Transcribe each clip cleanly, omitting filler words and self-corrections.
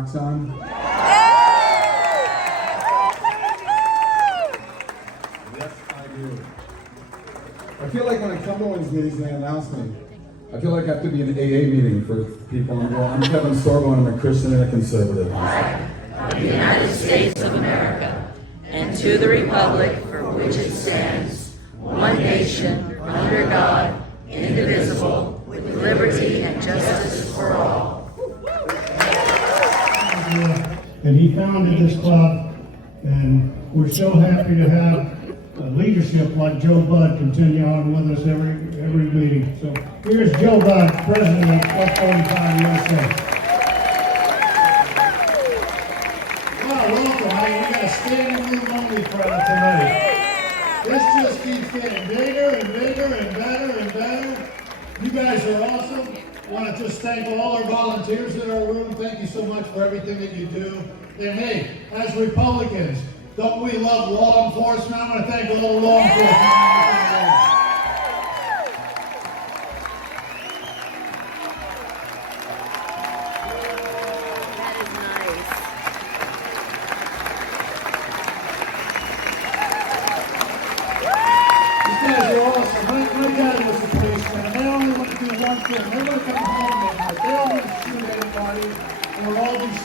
socks on? Yes, I do. I feel like when I come to one of these meetings and they announce me, I feel like I have to be in an AA meeting for people. I'm Kevin Sorbo, and I'm a Christian and a conservative. Of the United States of America, and to the republic for which it stands, one nation, under God, indivisible, with liberty and justice for all. And he founded this club, and we're so happy to have leadership like Joe Budd continue on with us every meeting. So here's Joe Budd, president of Club45USA. Welcome. We got a standing room only crowd tonight. This just keeps getting bigger and bigger and better and better. You guys are awesome. I want to just thank all our volunteers in our room. Thank you so much for everything that you do. And hey, as Republicans, don't we love law enforcement? I want to thank all the law enforcement.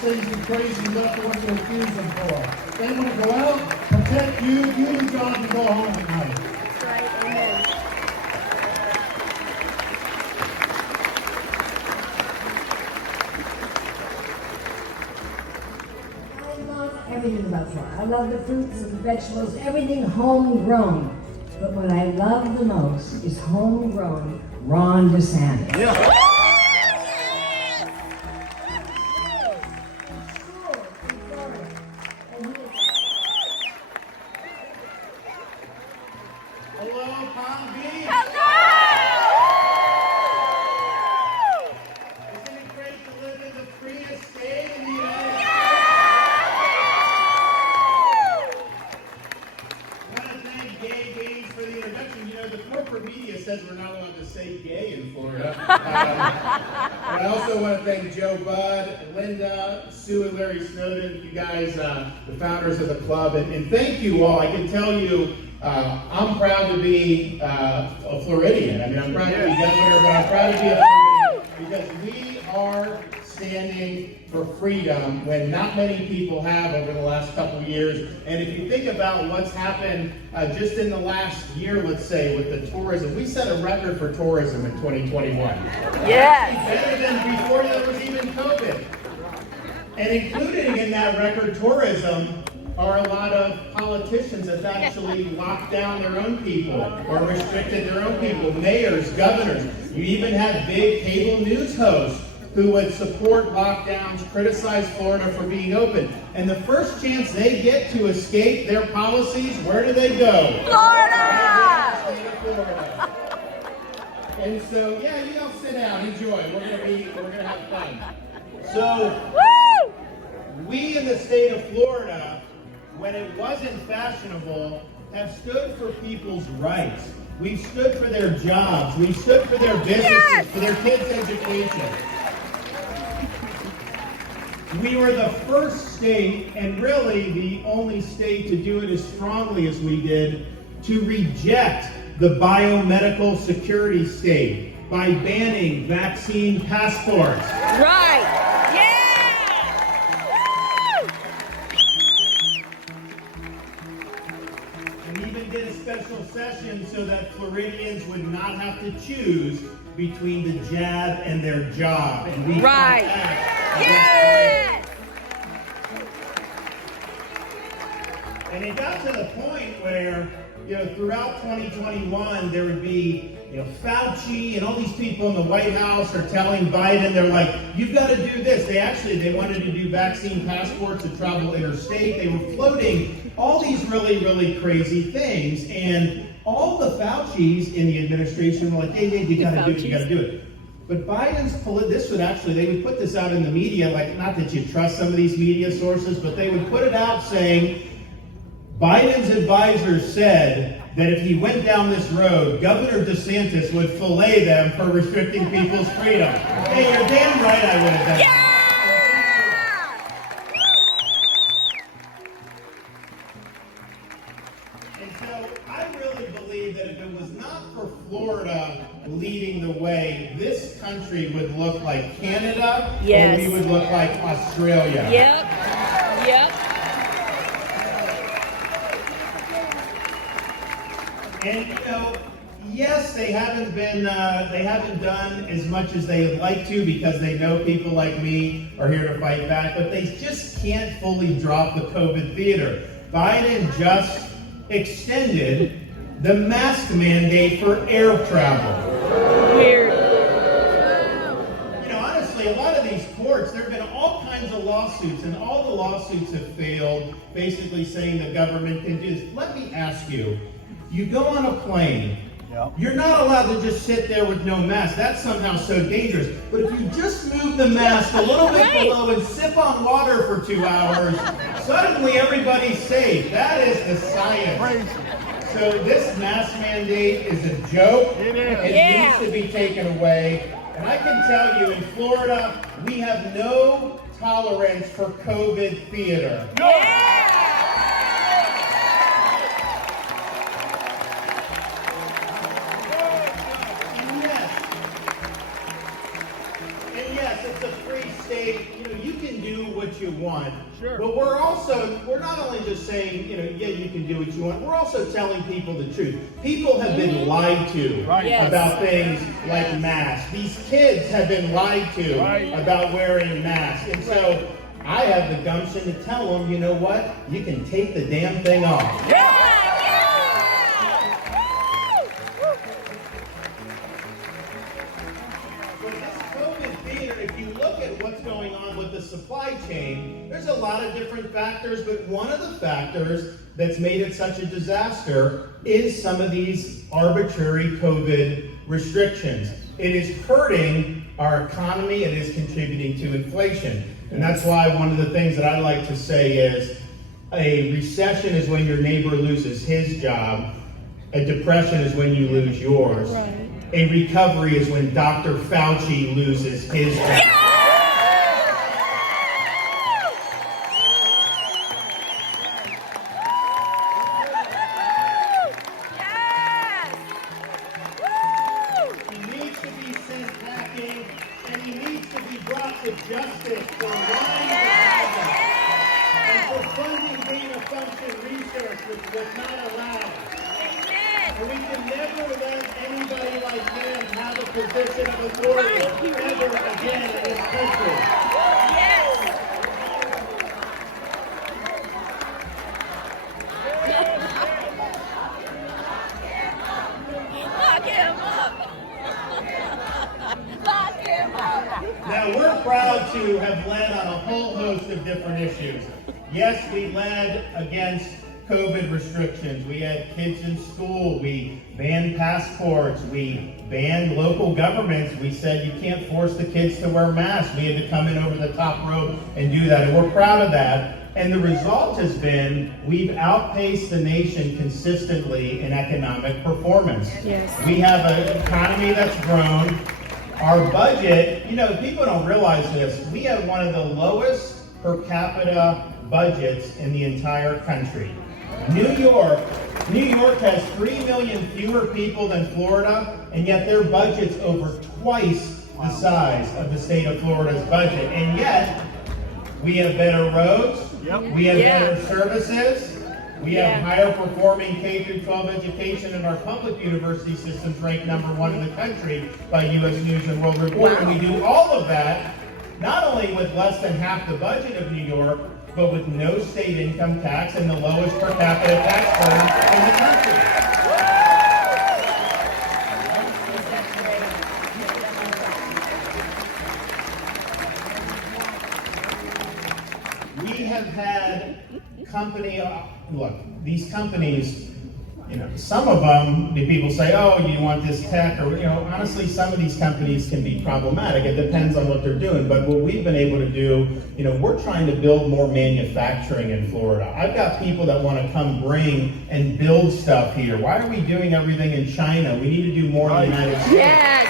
Things and crazy left to what you accuse them for. They want to go out, protect you, do the job, and go home tonight. That's right, amen. I love everything about Florida. I love the fruits and the vegetables, everything homegrown. But what I love the most is homegrown Ron DeSantis. Yeah. We're not allowed to say gay in Florida. And I also want to thank Joe Budd, Linda, Sue, and Larry Snowden, you guys, the founders of the club, and thank you all. I can tell you, I'm proud to be a Floridian. I mean, I'm proud to be governor, but I'm proud to be a Floridian because we are standing for freedom when not many people have over the last couple of years. And if you think about what's happened just in the last year, let's say, with the tourism, we set a record for tourism in 2021. Yes. Better than before there was even COVID. And including in that record tourism are a lot of politicians that actually locked down their own people or restricted their own people, mayors, governors. You even had big cable news hosts who would support lockdowns, criticize Florida for being open. And the first chance they get to escape their policies, where do they go? Florida! Right here in the state of Florida. And so, yeah, you all sit down, enjoy. We're gonna have fun. So, we in the state of Florida, when it wasn't fashionable, have stood for people's rights. We've stood for their jobs. We've stood for their businesses, for their kids' education. We were the first state, and really the only state to do it as strongly as we did, to reject the biomedical security state by banning vaccine passports. Right. Yeah. And even did a special session so that Floridians would not have to choose between the jab and their job. And we Right. Yes. And it got to the point where, throughout 2021, there would be, Fauci and all these people in the White House are telling Biden, they're like, you've got to do this. They wanted to do vaccine passports to travel interstate. They were floating all these really, really crazy things. And all the Faucis in the administration were like, hey, you got to do it, you got to do it. But Biden's, they would put this out in the media, like, not that you trust some of these media sources, but they would put it out saying, Biden's advisors said that if he went down this road, Governor DeSantis would fillet them for restricting people's freedom. Hey, you're damn right I would have done that. And so I really believe that if it was not for Florida leading the way, this country would look like Canada, Yes. or we would look like Australia. Yep. Yep. And you know, yes, they haven't done as much as they would like to because they know people like me are here to fight back, but they just can't fully drop the COVID theater. Biden just extended the mask mandate for air travel. Weird. You know, honestly, a lot of these courts, there have been all kinds of lawsuits, and all the lawsuits have failed, basically saying the government can do this. Let me ask you, you go on a plane, you're not allowed to just sit there with no mask. That's somehow so dangerous. But if you just move the mask a little bit below and sip on water for 2 hours, suddenly everybody's safe. That is the science. So this mask mandate is a joke. It needs to be taken away. And I can tell you, in Florida, we have no tolerance for COVID theater. It's a free state. You know, you can do what you want. Sure. But we're not only just saying, you know, yeah, you can do what you want. We're also telling people the truth. People have been lied to about things like masks. These kids have been lied to about wearing masks. And so I have the gumption to tell them, you know what? You can take the damn thing off. If you look at what's going on with the supply chain, there's a lot of different factors, but one of the factors that's made it such a disaster is some of these arbitrary COVID restrictions. It is hurting our economy, it is contributing to inflation. And that's why one of the things that I like to say is a recession is when your neighbor loses his job, a depression is when you lose yours. A recovery is when Dr. Fauci loses his job. He needs to be sent packing, and he needs to be brought to justice for lying to Congress and for funding gain-of-function research, which was not allowed. And we can never let anybody like him have a position of authority ever again in this country. Lock him up. Lock him up. Now, we're proud to have led on a whole host of different issues. Yes, we led against COVID restrictions. We had kids in school. We banned passports. We banned local governments. We said you can't force the kids to wear masks. We had to come in over the top rope and do that. And we're proud of that. And the result has been we've outpaced the nation consistently in economic performance. Yes. We have an economy that's grown. Our budget, you know, people don't realize this. We have one of the lowest per capita budgets in the entire country. New York has 3 million fewer people than Florida, and yet their budget's over twice the size of the state of Florida's budget. And yet, we have better roads, we have better services, we have higher performing K-12 education, and our public university system's ranked #1 in the country by U.S. News and World Report. And we do all of that, not only with less than half the budget of New York, but with no state income tax and the lowest per capita tax burden in the country. We have had these companies, you know, some of them, the people say, oh, you want this tech, or, you know, honestly, some of these companies can be problematic. It depends on what they're doing. But what we've been able to do, you know, we're trying to build more manufacturing in Florida. I've got people that want to come bring and build stuff here. Why are we doing everything in China? We need to do more in the United States. Yes.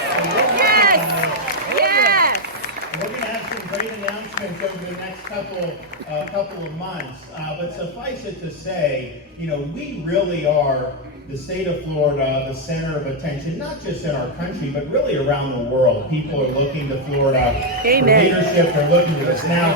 We're going to have some great announcements over the next couple couple of months. But suffice it to say, we really are the state of Florida, the center of attention, not just in our country, but really around the world. People are looking to Florida for leadership. They're looking to us. Now,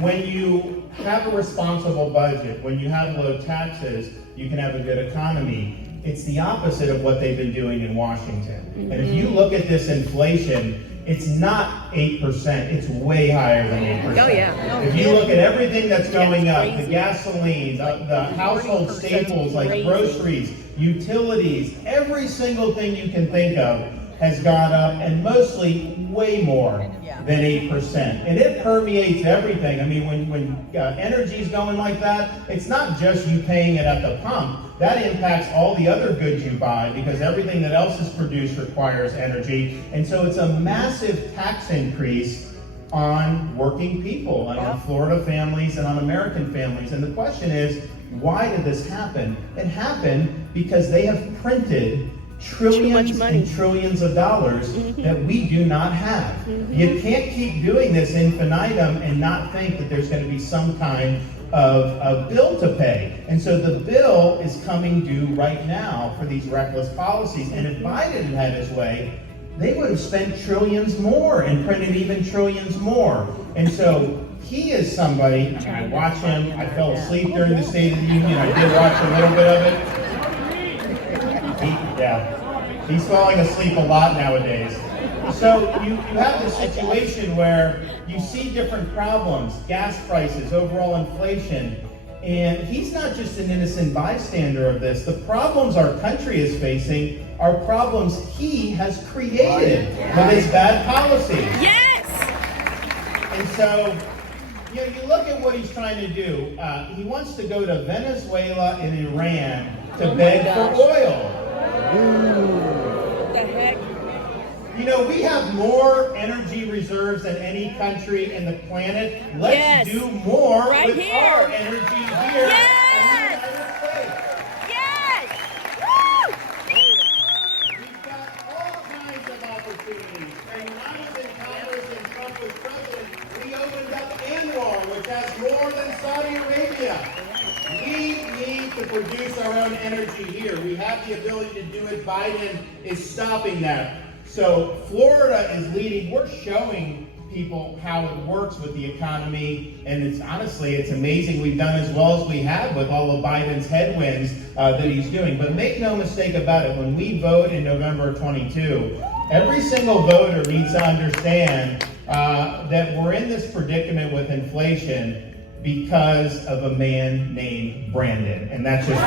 when you have a responsible budget, when you have low taxes, you can have a good economy. It's the opposite of what they've been doing in Washington. And if you look at this inflation, it's not 8%, it's way higher than 8%. Oh, yeah. If you look at everything that's going up, the gasoline, the household staples like groceries, utilities, every single thing you can think of has gone up, and mostly way more than 8%. And it permeates everything. I mean, when energy's going like that, it's not just you paying it at the pump. That impacts all the other goods you buy, because everything that else is produced requires energy. And so it's a massive tax increase on working people and on Florida families and on American families. And the question is, why did this happen? It happened because they have printed trillions and trillions of dollars that we do not have. You can't keep doing this infinitum and not think that there's going to be some kind of a bill to pay. And so the bill is coming due right now for these reckless policies. And if Biden had his way, they would have spent trillions more and printed even trillions more. And so he is somebody, I watch him, I fell asleep during the State of the Union, I did watch a little bit of it. He's falling asleep a lot nowadays. So you have this situation where you see different problems, gas prices, overall inflation, and he's not just an innocent bystander of this. The problems our country is facing are problems he has created with his bad policies. Yes! And so, you look at what he's trying to do. He wants to go to Venezuela and Iran to beg for oil. What the heck? We have more energy reserves than any country in the planet. Let's do more with our energy here in the United States. Yes! Woo! We've got all kinds of opportunities. And when I was in Congress and Trump was president, we opened up Anwar, which has more than Saudi Arabia. We need to produce our own energy here. We have the ability to do it. Biden is stopping that. So Florida is leading. We're showing people how it works with the economy, and it's amazing we've done as well as we have with all of Biden's headwinds that he's doing. But make no mistake about it, when we vote in November 22, every single voter needs to understand that we're in this predicament with inflation because of a man named Brandon, and that's just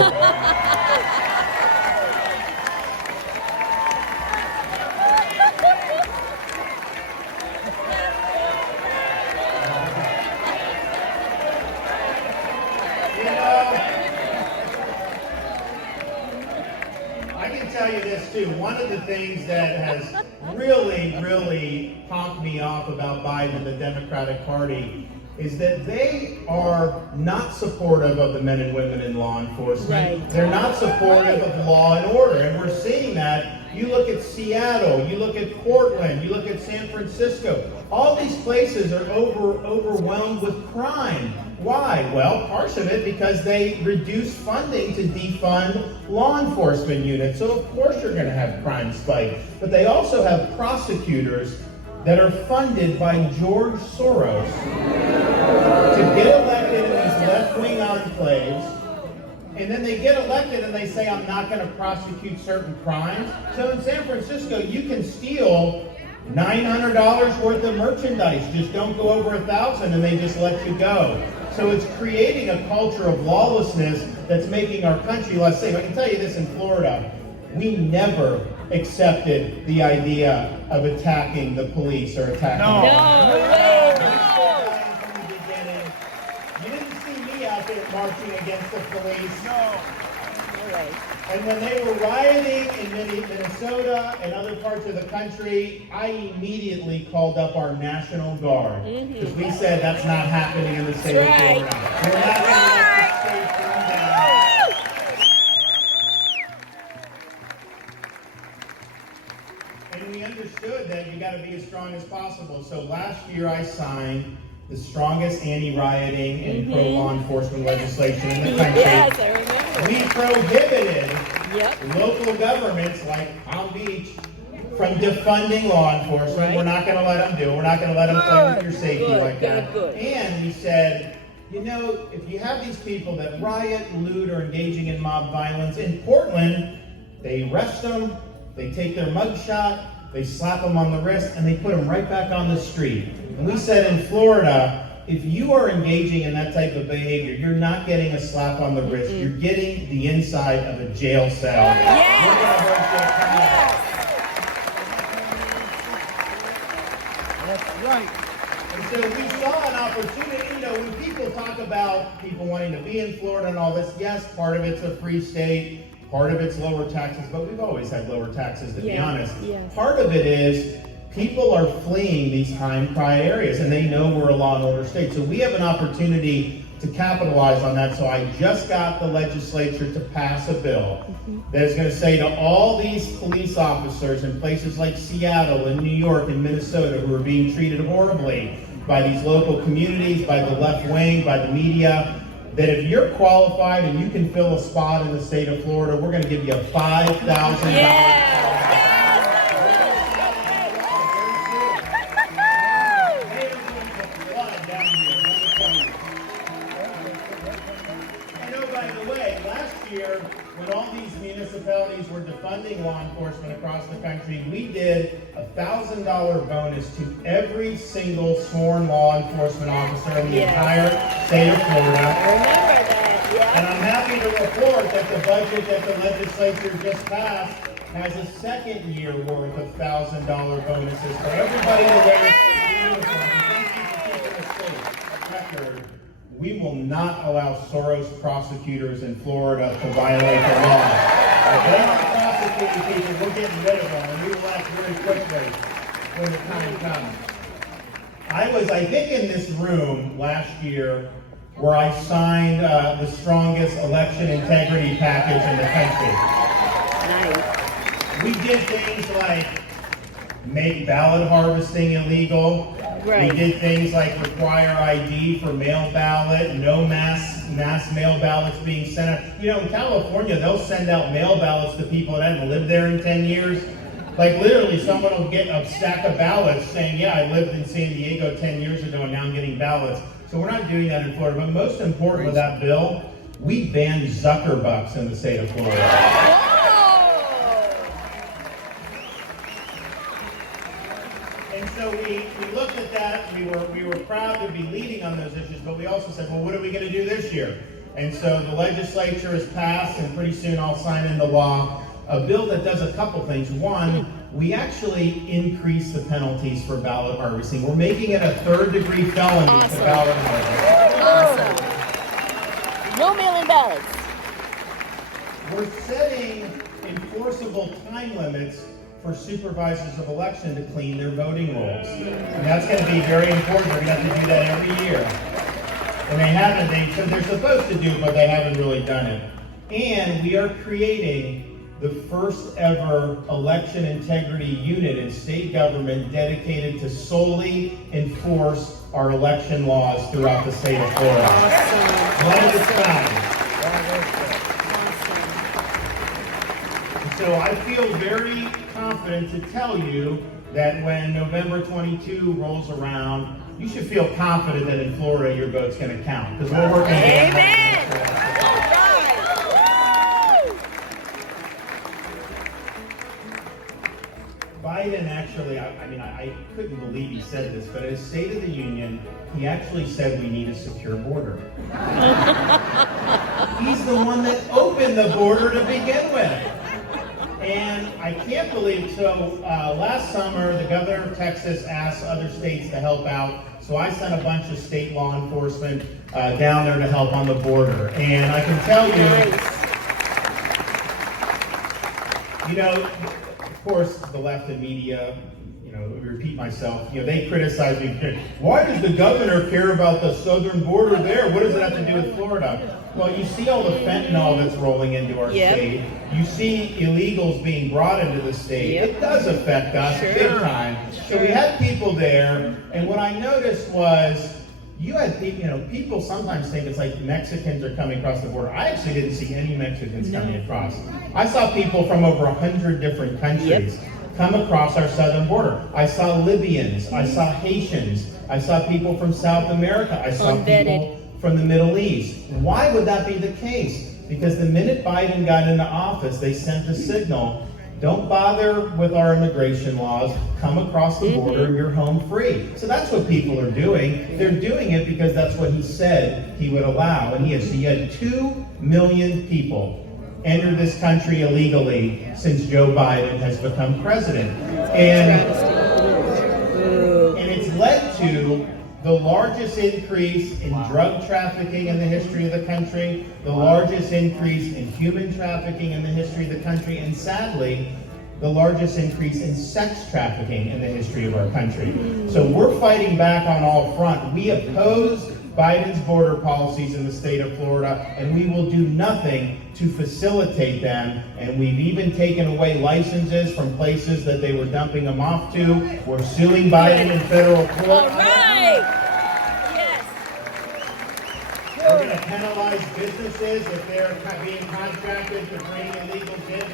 tell you this too. One of the things that has really honked me off about Biden and the Democratic Party is that they are not supportive of the men and women in law enforcement. Right. They're not supportive of law and order, and we're seeing that. You look at Seattle, you look at Portland, you look at San Francisco. All these places are overwhelmed with crime. Why? Well, part of it because they reduce funding to defund law enforcement units. So of course you're going to have crime spike. But they also have prosecutors that are funded by George Soros to get elected in these left-wing enclaves. And then they get elected and they say, I'm not going to prosecute certain crimes. So in San Francisco, you can steal $900 worth of merchandise. Just don't go over $1,000 and they just let you go. So it's creating a culture of lawlessness that's making our country less safe. I can tell you this, in Florida, we never accepted the idea of attacking the police or attacking from the beginning. You didn't see me out there marching against the police. No. And when they were rioting in Minnesota and other parts of the country, I immediately called up our National Guard. Because we said that's not happening in the state of Florida. We're not going to let the state burn down. And we understood that you got to be as strong as possible. So last year I signed the strongest anti-rioting and pro-law enforcement legislation in the country. Yes, I remember. We prohibited Yep. local governments like Palm Beach from defunding law enforcement. Right. We're not going to let them do it. We're not going to let them play with your safety Good, like that. good. And we said, you know, if you have these people that riot, loot, or engaging in mob violence in Portland, they arrest them, they take their mugshot, they slap them on the wrist, and they put them right back on the street. And we said in Florida, if you are engaging in that type of behavior, you're not getting a slap on the wrist. You're getting the inside of a jail cell. Yes. We're gonna hurt your Yes. And so we saw an opportunity, you know, when people talk about people wanting to be in Florida and all this, yes, part of it's a free state, part of it's lower taxes, but we've always had lower taxes, to be honest. Yes. Part of it is people are fleeing these high-crime areas, and they know we're a law and order state. So we have an opportunity to capitalize on that. So I just got the legislature to pass a bill that is going to say to all these police officers in places like Seattle and New York and Minnesota who are being treated horribly by these local communities, by the left wing, by the media, that if you're qualified and you can fill a spot in the state of Florida, we're going to give you a $5,000. When all these municipalities were defunding law enforcement across the country, we did a $1,000 bonus to every single sworn law enforcement officer in the entire state of Florida. I remember that, yeah. And I'm happy to report that the budget that the legislature just passed has a second year worth of $1,000 bonuses for everybody that wears uniform. Thank you for keeping the state record. We will not allow Soros prosecutors in Florida to violate the law. If they are prosecuting people, we're getting rid of them, and we will act very quickly when the time comes. I was, I think, in this room last year where I signed the strongest election integrity package in the country. Nice. We did things like make ballot harvesting illegal. Right. We did things like require ID for mail ballot, no mass mail ballots being sent out. You know, in California, they'll send out mail ballots to people that haven't lived there in 10 years. Like literally, someone will get a stack of ballots saying, yeah, I lived in San Diego 10 years ago and now I'm getting ballots. So we're not doing that in Florida. But most important with that bill, we banned Zuckerbucks in the state of Florida. And so we looked at that, we were proud to be leading on those issues, but we also said, well, what are we going to do this year? And so the legislature has passed, and pretty soon I'll sign into law, a bill that does a couple things. One, we actually increase the penalties for ballot harvesting. We're making it a third-degree felony to ballot harvest. Awesome. No mail-in ballots. We're setting enforceable time limits for supervisors of election to clean their voting rolls. And that's going to be very important. We're going to have to do that every year. And they haven't, so they're supposed to do it, but they haven't really done it. And we are creating the first ever election integrity unit in state government dedicated to solely enforce our election laws throughout the state of Florida. Awesome. One at a time. So I feel very confident to tell you that when November 22 rolls around, you should feel confident that in Florida your vote's going to count. Because we're working together. Amen. Biden actually, I couldn't believe he said this, but at his State of the Union, he actually said we need a secure border. He's the one that opened the border to begin with. And I can't believe, so last summer, the governor of Texas asked other states to help out. So I sent a bunch of state law enforcement down there to help on the border. And I can tell you, you know, of course, the left and media, you know, repeat myself, you know, they criticize me. Why does the governor care about the southern border there? What does it have to do with Florida? Well, you see all the fentanyl that's rolling into our state. You see illegals being brought into the state. It does affect us big time. So we had people there, and what I noticed was you had people sometimes think it's like Mexicans are coming across the border. I actually didn't see any Mexicans coming across. I saw people from over 100 different countries come across our southern border. I saw Libyans, I saw Haitians, I saw people from South America, I saw people from the Middle East. Why would that be the case? Because the minute Biden got into office, they sent a signal, don't bother with our immigration laws, come across the border, you're home free. So that's what people are doing. They're doing it because that's what he said he would allow. And he had 2 million people enter this country illegally since Joe Biden has become president. And it's led to the largest increase in drug trafficking in the history of the country, the largest increase in human trafficking in the history of the country, and sadly, the largest increase in sex trafficking in the history of our country. So we're fighting back on all fronts. We oppose Biden's border policies in the state of Florida, and we will do nothing to facilitate them. And we've even taken away licenses from places that they were dumping them off to. We're suing Biden in federal court. All right. Yes. We're going to penalize businesses if they're being contracted to bring illegals in.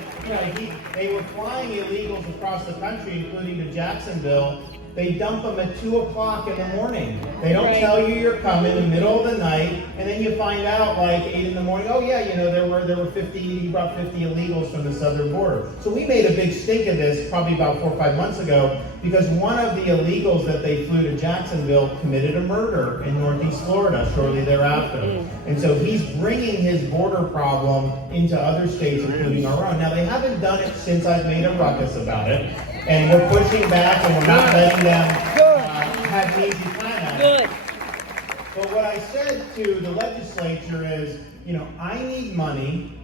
They were flying illegals across the country, including to Jacksonville. They dump them at 2 o'clock in the morning. They don't tell you you're coming in the middle of the night, and then you find out like 8 in the morning, oh yeah, there were 50, he brought 50 illegals from the southern border. So we made a big stink of this probably about 4 or 5 months ago, because one of the illegals that they flew to Jacksonville committed a murder in Northeast Florida shortly thereafter. And so he's bringing his border problem into other states, including our own. Now they haven't done it since I've made a ruckus about it. And we're pushing back, and we're not letting them have an easy time at it. But what I said to the legislature is, I need money,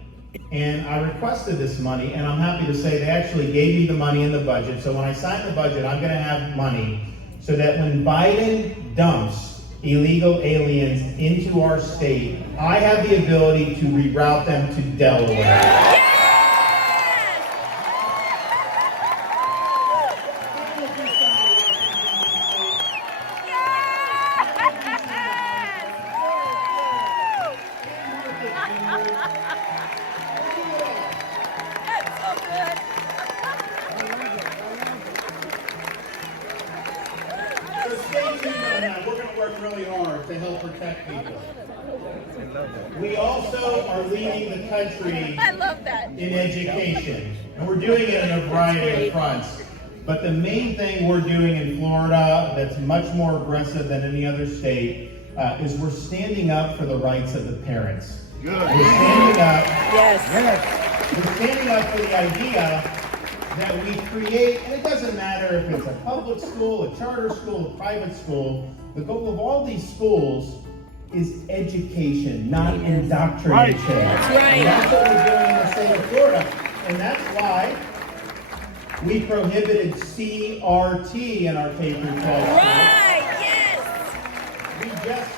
and I requested this money, and I'm happy to say they actually gave me the money in the budget. So when I sign the budget, I'm going to have money so that when Biden dumps illegal aliens into our state, I have the ability to reroute them to Delaware. To help protect people. We also are leading the country in education, and we're doing it in a variety of fronts. But the main thing we're doing in Florida that's much more aggressive than any other state is we're standing up for the rights of the parents. Good. We're standing up. Yes. We're standing up for the idea that we create, and it doesn't matter if it's a public school, a charter school, a private school. The goal of all these schools is education, not indoctrination. That's right. And that's what we're doing in the state of Florida. And that's why we prohibited CRT in our K-12 schools. Right, yes.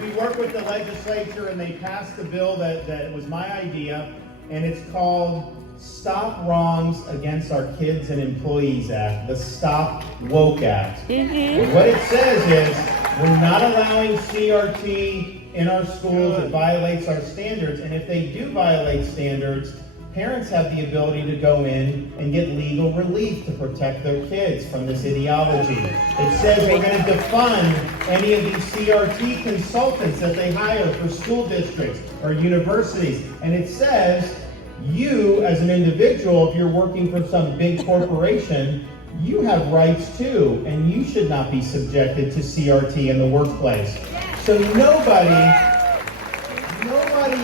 We worked with the legislature, and they passed a bill that was my idea, and it's called Stop Wrongs Against Our Kids and Employees Act, the Stop Woke Act. And what it says is we're not allowing CRT in our schools. It violates our standards, and if they do violate standards, parents have the ability to go in and get legal relief to protect their kids from this ideology. It says we're going to defund any of these CRT consultants that they hire for school districts or universities, and it says you, as an individual, if you're working for some big corporation, you have rights too, and you should not be subjected to CRT in the workplace. So nobody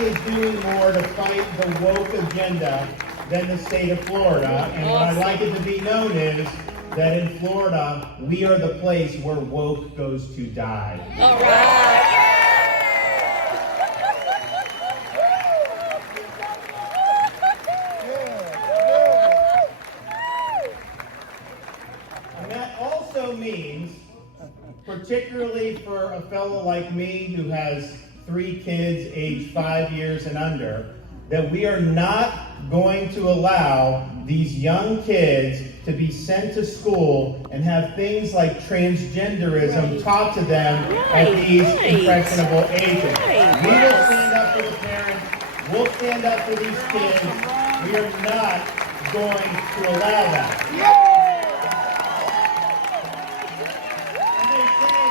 is doing more to fight the woke agenda than the state of Florida. And what I'd like it to be known is that in Florida, we are the place where woke goes to die. All right. Means, particularly for a fellow like me who has 3 kids aged 5 years and under, that we are not going to allow these young kids to be sent to school and have things like transgenderism taught to them at these impressionable ages. We will stand up for the parents. We'll stand up for these kids. We are not going to allow that. And they say,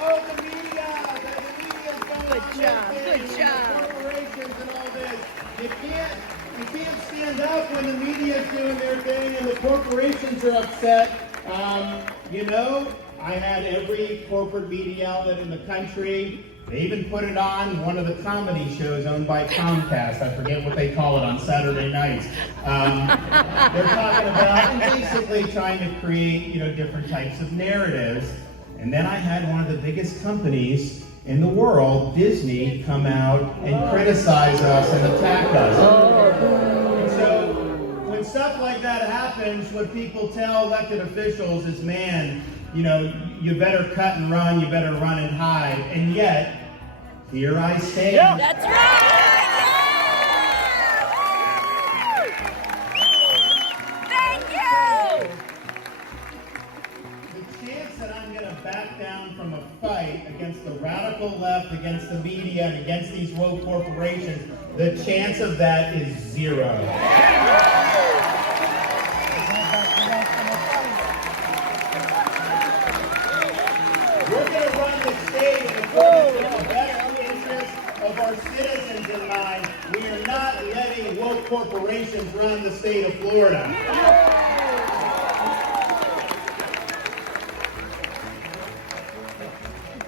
oh, the media's going Good job. corporations and all this. You can't stand up when the media's doing their thing and the corporations are upset. I had every corporate media outlet in the country. They even put it on one of the comedy shows owned by Comcast. I forget what they call it on Saturday nights. They're talking about and basically trying to create, different types of narratives. And then I had one of the biggest companies in the world, Disney, come out and criticize us and attack us. And so when stuff like that happens, what people tell elected officials is, man, you better cut and run, you better run and hide. And yet, here I stand. That's right! Thank you! The chance that I'm going to back down from a fight against the radical left, against the media, and against these woke corporations, the chance of that is zero. We're going to run the state in accordance with the better interest of our citizens in mind. We are not letting woke corporations run the state of Florida.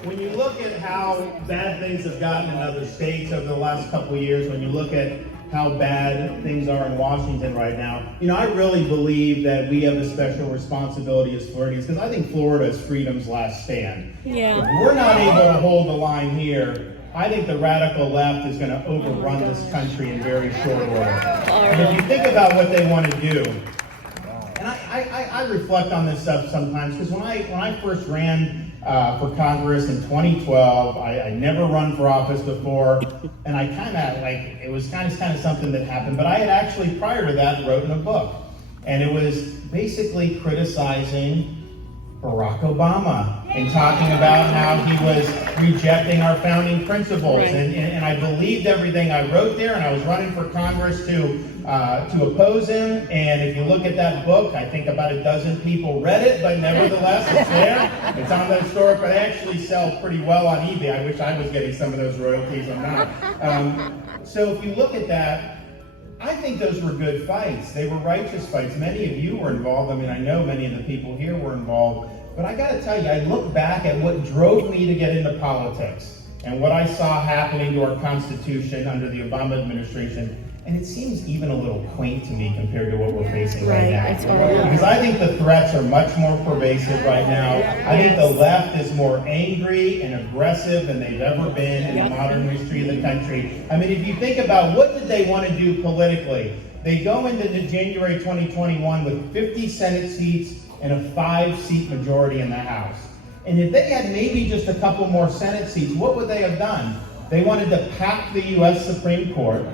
When you look at how bad things have gotten in other states over the last couple of years, when you look at how bad things are in Washington right now, I really believe that we have a special responsibility as Floridians, because I think Florida is freedom's last stand. Yeah. If we're not able to hold the line here, I think the radical left is going to overrun this country in very short order. And if you think about what they want to do, and I reflect on this stuff sometimes, because when I first ran for Congress in 2012. I never run for office before, and I it was kind of something that happened, but I had actually, prior to that, written a book, and it was basically criticizing Barack Obama and talking about how he was rejecting our founding principles, and I believed everything I wrote there, and I was running for Congress to oppose him. And if you look at that book, I think about a dozen people read it, but nevertheless, it's there. It's on the historic, but they actually sell pretty well on eBay. I wish I was getting some of those royalties. I'm not. So if you look at that, I think those were good fights. They were righteous fights. Many of you were involved. I mean, I know many of the people here were involved. But I got to tell you, I look back at what drove me to get into politics and what I saw happening to our Constitution under the Obama administration, and it seems even a little quaint to me compared to what we're facing right now. Because I think the threats are much more pervasive right now. I think the left is more angry and aggressive than they've ever been in the modern history of the country. I mean, if you think about what did they want to do politically, they go into January 2021 with 50 Senate seats and a 5-seat majority in the House. And if they had maybe just a couple more Senate seats, what would they have done? They wanted to pack the U.S. Supreme Court.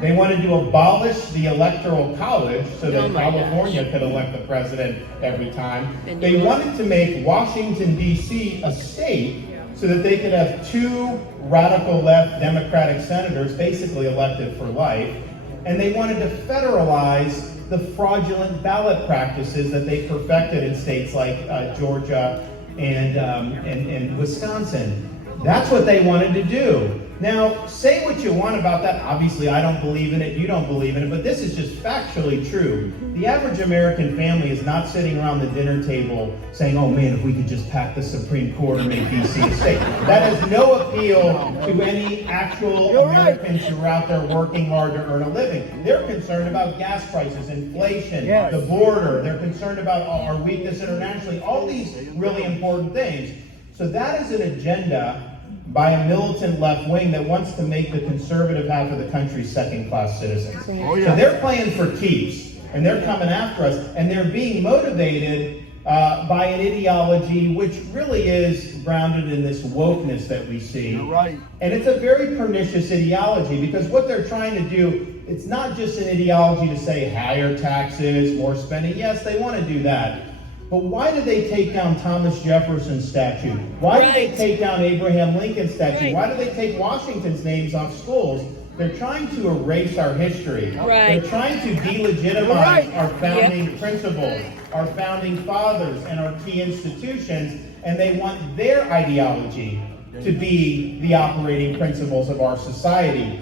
They wanted to abolish the Electoral College so that California could elect the president every time. They wanted to make Washington, D.C. a state so that they could have 2 radical left Democratic senators basically elected for life. And they wanted to federalize the fraudulent ballot practices that they perfected in states like Georgia and Wisconsin. That's what they wanted to do. Now, say what you want about that. Obviously, I don't believe in it, you don't believe in it, but this is just factually true. The average American family is not sitting around the dinner table saying, oh man, if we could just pack the Supreme Court or make D.C. a state. That has no appeal to any actual Americans who are out there working hard to earn a living. They're concerned about gas prices, inflation, the border. They're concerned about our weakness internationally, all these really important things. So that is an agenda by a militant left wing that wants to make the conservative half of the country second-class citizens. So they're playing for keeps, and they're coming after us, and they're being motivated by an ideology which really is grounded in this wokeness that we see. You're right. And it's a very pernicious ideology, because what they're trying to do, it's not just an ideology to say higher taxes, more spending. Yes, they want to do that. But why did they take down Thomas Jefferson's statue? Why did they take down Abraham Lincoln's statue? Why did they take Washington's names off schools? They're trying to erase our history. They're trying to delegitimize our founding principles, our founding fathers, and our key institutions, and they want their ideology to be the operating principles of our society.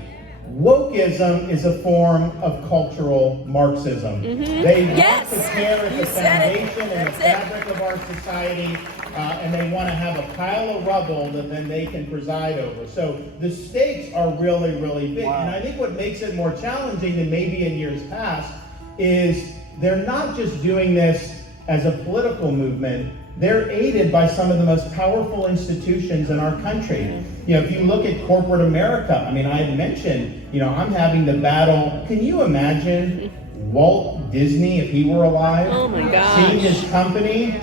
Wokeism is a form of cultural Marxism. They want to tear at the foundation and the fabric of our society, and they want to have a pile of rubble that then they can preside over. So the stakes are really, really big. And I think what makes it more challenging than maybe in years past is they're not just doing this as a political movement. They're aided by some of the most powerful institutions in our country. You know, if you look at corporate America, I mean, I had mentioned, you know, I'm having the battle. Can you imagine Walt Disney, if he were alive, seeing his company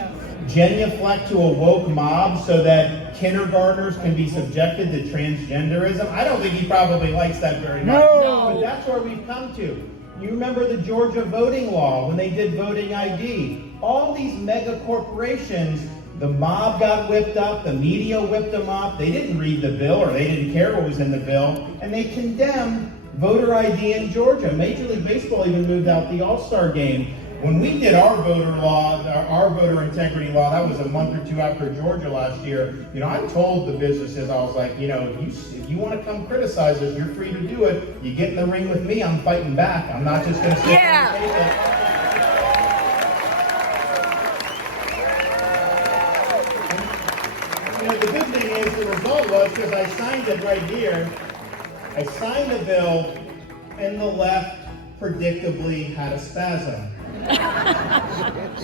genuflect to a woke mob so that kindergartners can be subjected to transgenderism? I don't think he probably likes that very much. No. But that's where we've come to. You remember the Georgia voting law when they did voting ID? All these mega corporations, the mob got whipped up, the media whipped them up. They didn't read the bill, or they didn't care what was in the bill, and they condemned voter ID in Georgia. Major League Baseball even moved out the All-Star game. When we did our voter law, our voter integrity law, that was a month or two after Georgia last year. You know, I told the businesses, I was like, you know, if you want to come criticize us, you're free to do it. You get in the ring with me, I'm fighting back. I'm not just going to sit there and take it. The good thing is the result was, because I signed it right here, I signed the bill, and the left predictably had a spasm.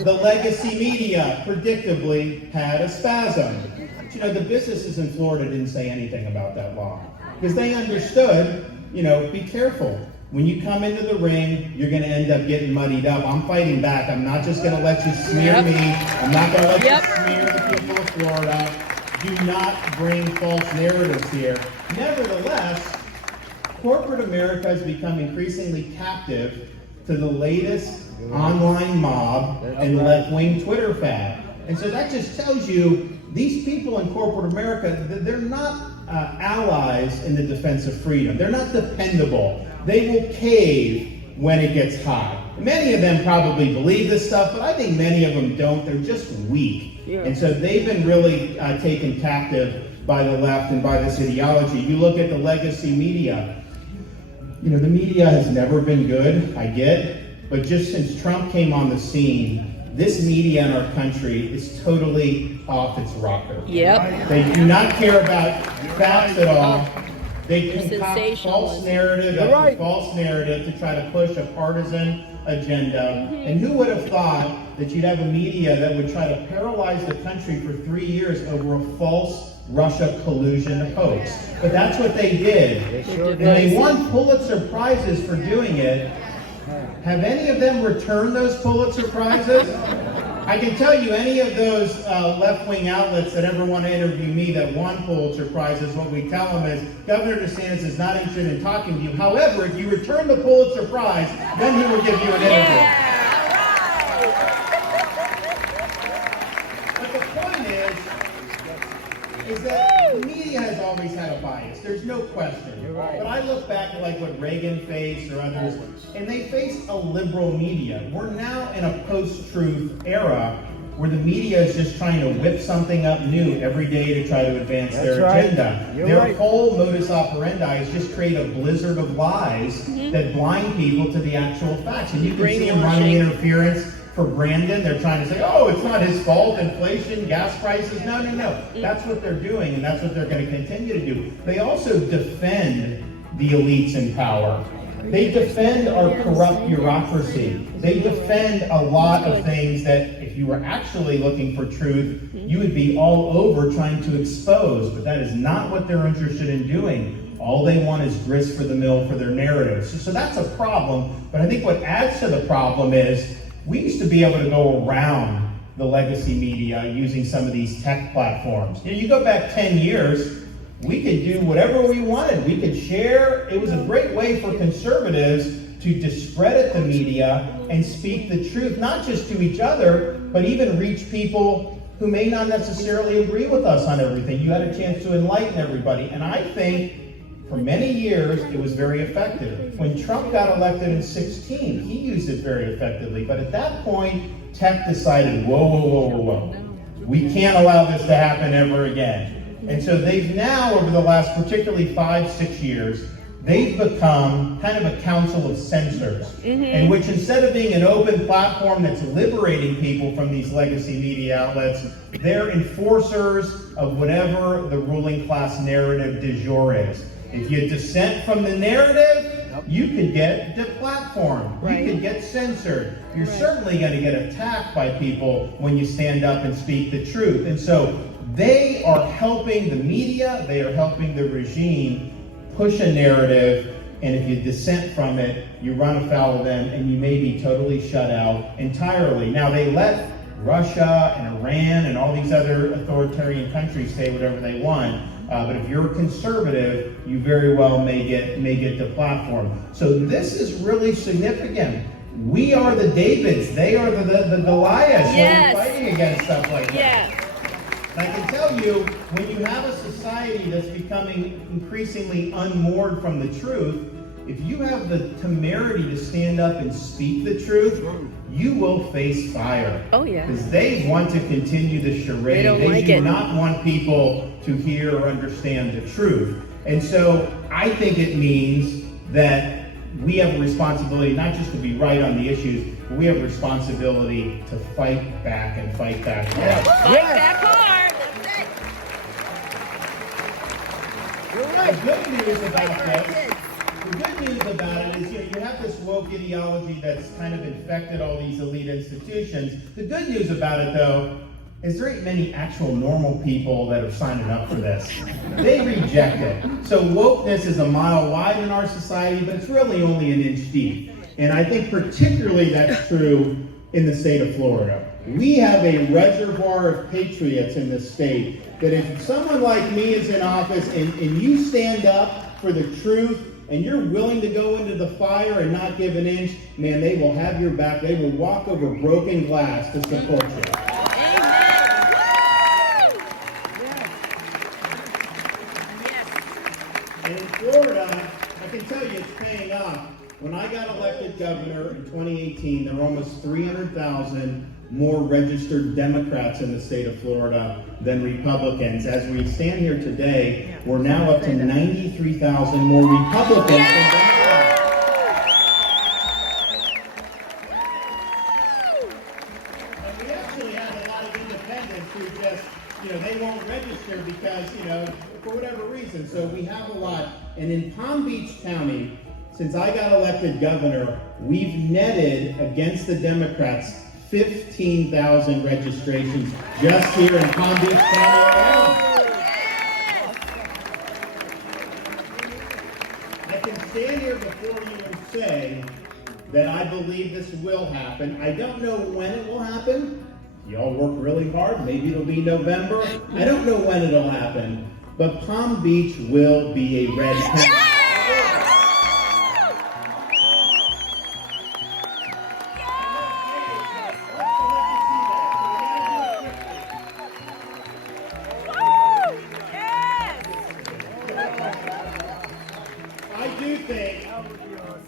The legacy media predictably had a spasm. But, you know, the businesses in Florida didn't say anything about that law, because they understood, you know, be careful. When you come into the ring, you're going to end up getting muddied up. I'm fighting back. I'm not just going to let you smear me. I'm not going to let you smear the people of Florida. Do not bring false narratives here. Nevertheless, corporate America has become increasingly captive to the latest online mob and left-wing Twitter fad. And so that just tells you these people in corporate America, they're not allies in the defense of freedom. They're not dependable. They will cave when it gets hot. Many of them probably believe this stuff, but I think many of them don't. They're just weak. And so they've been really taken captive by the left and by this ideology. You look at the legacy media. You know, the media has never been good, I get, but just since Trump came on the scene, this media in our country is totally off its rocker. They do not care about facts at all. They concoct false narrative after false narrative to try to push a partisan agenda. And who would have thought that you'd have a media that would try to paralyze the country for 3 years over a false Russia collusion hoax? But that's what they did. And they won Pulitzer Prizes for doing it. Have any of them returned those Pulitzer Prizes? I can tell you, any of those left-wing outlets that ever want to interview me that won Pulitzer Prizes, what we tell them is, Governor DeSantis is not interested in talking to you. However, if you return the Pulitzer Prize, then he will give you an interview. But the point is that the media has always had a bias. There's no question. But I look back at like what Reagan faced or others, and they faced a liberal media. We're now in a post-truth era where the media is just trying to whip something up new every day to try to advance their agenda. Their whole modus operandi is just create a blizzard of lies that blind people to the actual facts. And you can see them running interference for Brandon. They're trying to say, oh, it's not his fault, inflation, gas prices. No. That's what they're doing, and that's what they're going to continue to do. They also defend the elites in power. They defend our corrupt bureaucracy. They defend a lot of things that if you were actually looking for truth, you would be all over trying to expose. But that is not what they're interested in doing. All they want is grist for the mill for their narratives. So that's a problem. But I think what adds to the problem is we used to be able to go around the legacy media using some of these tech platforms. You go back 10 years, we could do whatever we wanted. We could share. It was a great way for conservatives to discredit the media and speak the truth, not just to each other, but even reach people who may not necessarily agree with us on everything. You had a chance to enlighten everybody. And I think for many years, it was very effective. When Trump got elected in 2016, he used it very effectively. But at that point, tech decided, whoa, whoa, whoa, whoa, whoa. We can't allow this to happen ever again. And so they've now, over the last particularly 5-6 years, they've become kind of a council of censors, in which instead of being an open platform that's liberating people from these legacy media outlets, they're enforcers of whatever the ruling class narrative du jour is. If you dissent from the narrative, you could get deplatformed. Right. You could get censored. You're certainly going to get attacked by people when you stand up and speak the truth. And so they are helping the media, they are helping the regime push a narrative, and if you dissent from it, you run afoul of them, and you may be totally shut out entirely. Now, they let Russia and Iran and all these other authoritarian countries say whatever they want, but if you're a conservative, you very well may get deplatformed. So this is really significant. We are the Davids, they are the Goliaths. Yes. When you're fighting against stuff like that. Yes. And I can tell you, when you have a society that's becoming increasingly unmoored from the truth, if you have the temerity to stand up and speak the truth, you will face fire. Oh, yeah. Because they want to continue the charade. They don't like do it. not want people to hear or understand the truth. And so I think it means that we have a responsibility not just to be right on the issues, but we have a responsibility to fight back and fight back hard. Fight back hard. The good news about this, the good news about it is, you have this woke ideology that's kind of infected all these elite institutions. The good news about it, though, is there ain't many actual normal people that are signing up for this. They reject it. So wokeness is a mile wide in our society, but it's really only an inch deep. And I think particularly that's true in the state of Florida. We have a reservoir of patriots in this state that if someone like me is in office and you stand up for the truth and you're willing to go into the fire and not give an inch, man, they will have your back. They will walk over broken glass to support you. And in Florida, I can tell you it's paying off. When I got elected governor in 2018, there were almost 300,000 more registered Democrats in the state of Florida than Republicans. As we stand here today, we're now up to 93,000 more Republicans than Democrats. And we actually have a lot of independents who just, they won't register because, for whatever reason. So we have a lot. And in Palm Beach County, since I got elected governor, we've netted against the Democrats 15,000 registrations just here in Palm Beach County alone. I can stand here before you and say that I believe this will happen. I don't know when it will happen. Y'all work really hard. Maybe it'll be November. I don't know when it'll happen. But Palm Beach will be a red county.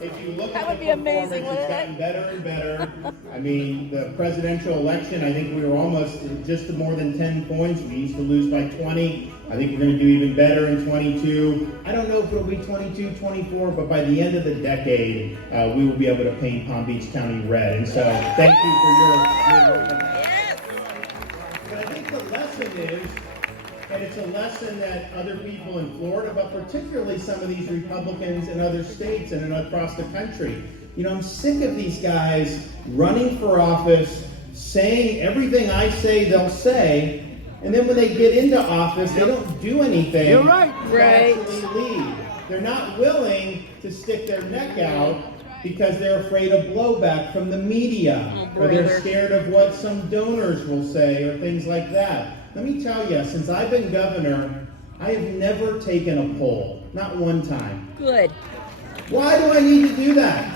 If you look at the performance, it's gotten better and better. I mean, the presidential election, I think we were almost just more than 10 points. We used to lose by 20. I think we're going to do even better in 22. I don't know if it'll be 22, 24, but by the end of the decade, we will be able to paint Palm Beach County red. And so, thank you for your work on that. But I think the lesson is, and it's a lesson that other people in Florida, but particularly some of these Republicans in other states and across the country. I'm sick of these guys running for office, saying everything I say they'll say, and then when they get into office, they don't do anything to actually lead. They're not willing to stick their neck out because they're afraid of blowback from the media, or they're scared of what some donors will say, or things like that. Let me tell you, since I've been governor, I have never taken a poll, not one time. Good. Why do I need to do that?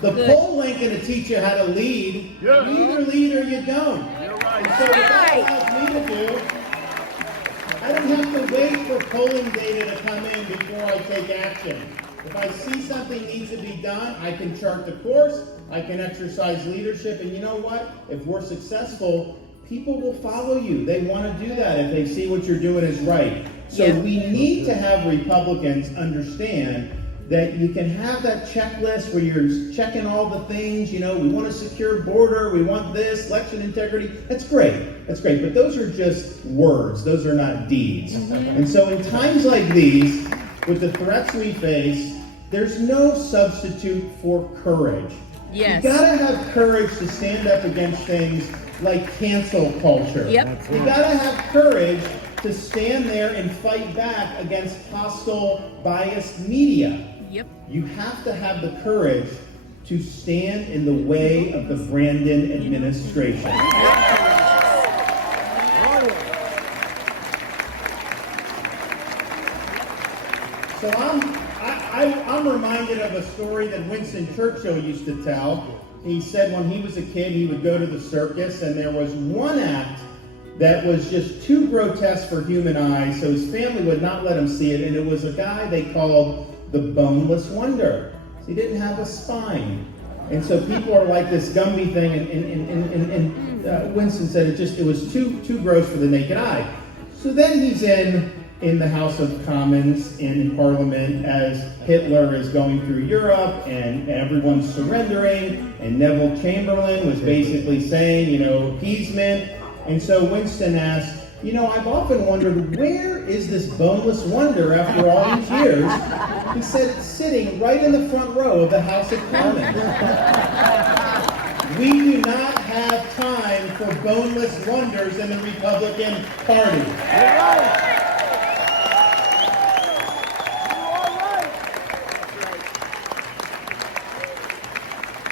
The poll ain't going to teach you how to lead. You either lead or you don't. And so what that allows me to do, I don't have to wait for polling data to come in before I take action. If I see something needs to be done, I can chart the course, I can exercise leadership, and you know what? If we're successful, people will follow you. They want to do that if they see what you're doing is right. So we need to have Republicans understand that you can have that checklist where you're checking all the things, you know, we want a secure border, we want this, election integrity. That's great. That's great. But those are just words. Those are not deeds. And so in times like these, with the threats we face, there's no substitute for courage. Yes. You gotta have courage to stand up against things like cancel culture. Yep. You gotta have courage to stand there and fight back against hostile, biased media. Yep. You have to have the courage to stand in the way of the Brandon administration. So I'm reminded of a story that Winston Churchill used to tell. He said when he was a kid, he would go to the circus, and there was one act that was just too grotesque for human eyes, so his family would not let him see it, and it was a guy they called the Boneless Wonder. He didn't have a spine. And so people are like this Gumby thing, and Winston said it was too gross for the naked eye. So then he's in the House of Commons in Parliament as Hitler is going through Europe and everyone's surrendering, and Neville Chamberlain was basically saying, you know, appeasement. And so Winston asked, you know, I've often wondered, where is this boneless wonder after all these years? He said, it's sitting right in the front row of the House of Commons. We do not have time for boneless wonders in the Republican Party.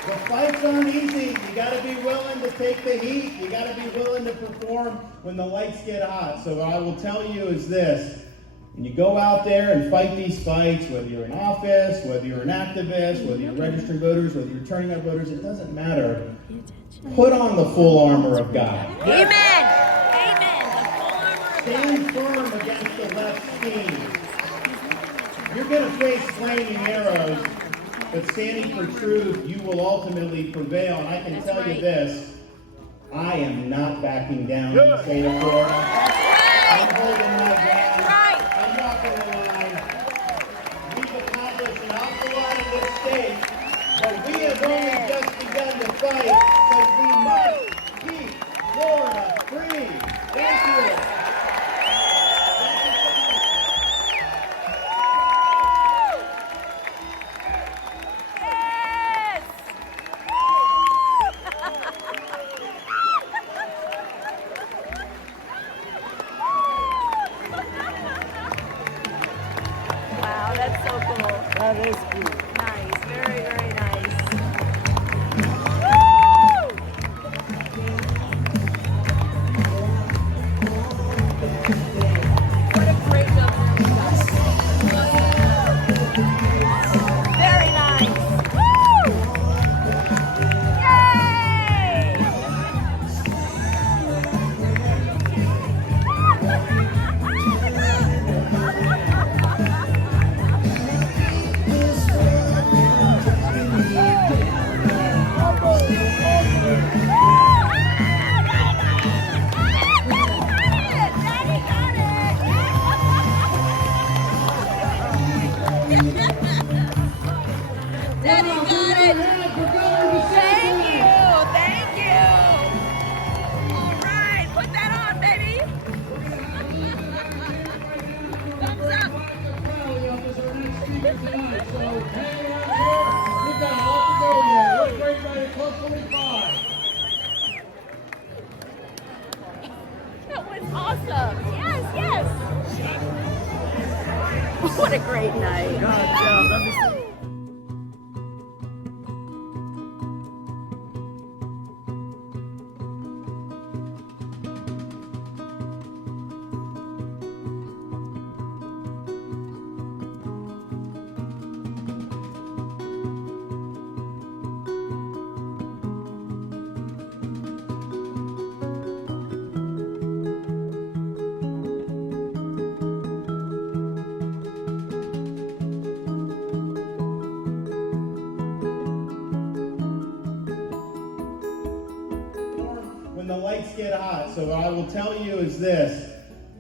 The fights aren't easy. You got to be willing to take the heat. You got to be willing to perform when the lights get hot. So what I will tell you is this. When you go out there and fight these fights, whether you're in office, whether you're an activist, whether you're registering voters, whether you're turning out voters, it doesn't matter. Put on the full armor of God. Amen. Amen. The full armor of God. Stand firm against the left scheme. You're going to face flaming arrows, but standing for truth, you will ultimately prevail. And I can tell you this, I am not backing down in the state of Florida. I'm holding my ground. I'm walking the line. We've accomplished an awful lot in this state, but we have only just begun to fight because we must keep Florida free. Thank you. Wow, that's so cool. That is cool. Nice. Very, very nice. What a great job you guys. Very nice. Woo! Daddy got it! Thank you! Thank you! Alright, put that on, baby! Thumbs up! We've got a lot to go yet. We're great by the Club 45. That was awesome! Yes, yes! What a great night! get hot. So what I will tell you is this.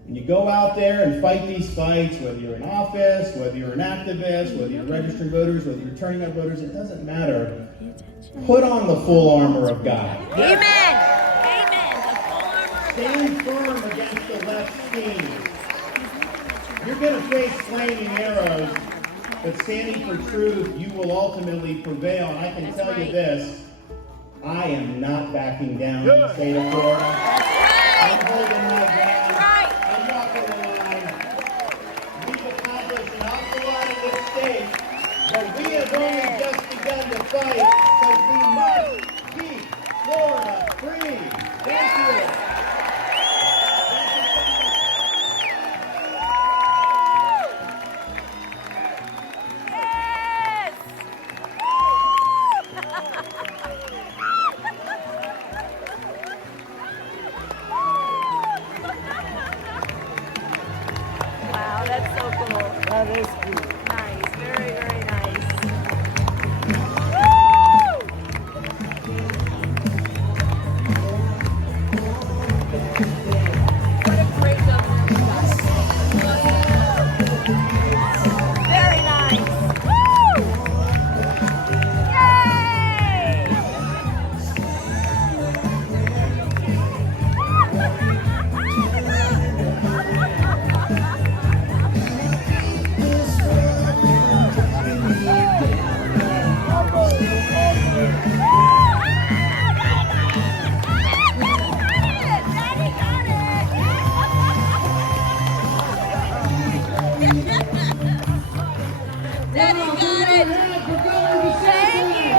When you go out there and fight these fights, whether you're in office, whether you're an activist, whether you're registering voters, whether you're turning out voters, it doesn't matter. Put on the full armor of God. Amen. Amen. The full armor of God. Stand firm against the left scheme. You're going to face flaming arrows, but standing for truth, you will ultimately prevail. And I can tell you this, I am not backing down in the state of Florida. I'm holding my ground. I'm walking the line. We've accomplished an awful lot in this state, but we have only just begun to fight because we must keep Florida free. Thank you. Wow, that's so cool. That is cool. Nice. Very, very nice. What a great governor we got. Very nice. Woo! Yay! Daddy got it! Thank you!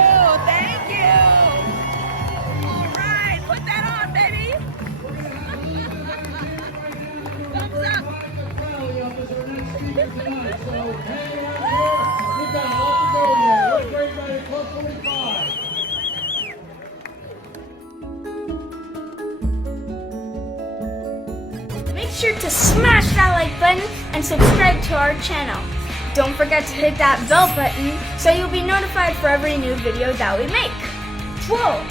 Thank you! Alright, put that on, baby! Thumbs up! Crowley up as our next speaker tonight. So hang around here. We've got a lot to go yet. Let's get ready to Club 45. Make sure to smash that like button and subscribe to our channel. Don't forget to hit that bell button so you'll be notified for every new video that we make. Whoa!